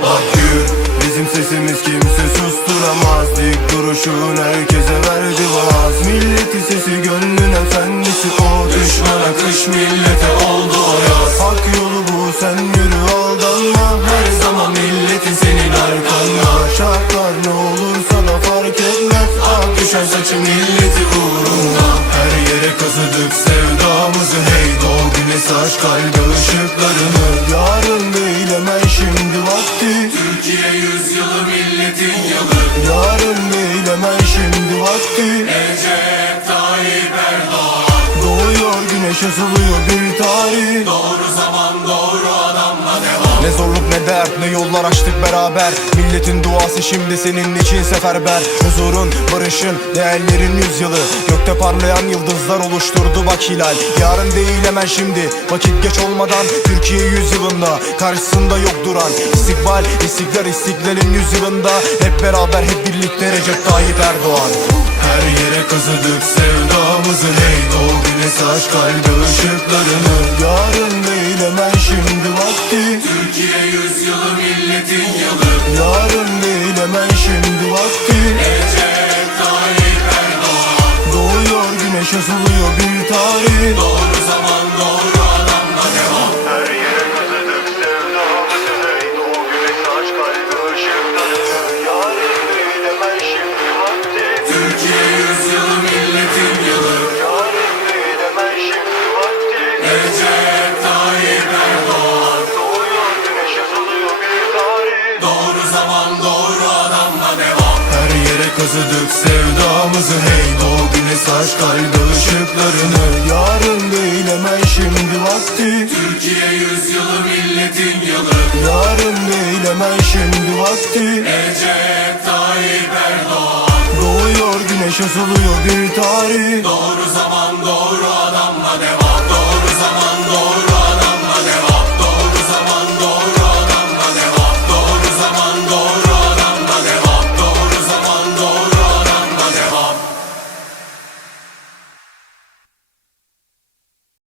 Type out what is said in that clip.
Yürü bizim sesimiz kimse susturamaz. Dik duruşun herkese verdi vaz Milleti sesi gönlün efendisi o Düşmana kış millete oldu o yaz. Hak yolu bu sen yürü aldanma. Her zaman milletin senin arkanda. Şartlar ne olursa da fark etmez. Ak düşen saçı milleti uğruna Her yere kazıdık sevdamızı. Hey doğ güneş aç kalbe ışıklarını. Yarın değil hemen şimdi vakti. Recep Tayyip Erdoğan. Doğuyor güneş asılıyor bir tarih. Doğru zaman doğru adamla devam Ne zorluk ne dert ne yollar açtık beraber. Milletin duası şimdi senin için seferber. Huzurun, barışın, değerlerin yüzyılı. Gökte parlayan yıldızlar oluşturdu bak hilal. Yarın değil hemen şimdi vakit geç olmadan Türkiye yüzyılında karşısında yok duran. İstikbal, istiklal, istiklalin yüzyılında Hep beraber hep birlikte Recep Tayyip Erdoğan. Her yere kazıdık sevdamızı Hey doğ güneş aç kalbe ışıklarını. Yarın değil hemen şimdi vakti Türkiye yüzyılı milletin yılı Yarın değil hemen şimdi vakti. Recep Tayyip Erdoğan Doğuyor güneş asılıyor bir tarih. Doğru zaman doğru kazıdık sevdamızı Hey doğ güne saç kalbi ışıklarını. Yarın değil hemen şimdi vakti. Türkiye yüzyılı milletin yılı. Yarın değil hemen şimdi vakti. Recep Tayyip Erdoğan. Doğuyor güneş asılıyor bir tarih. Doğru zaman doğru adamla devam.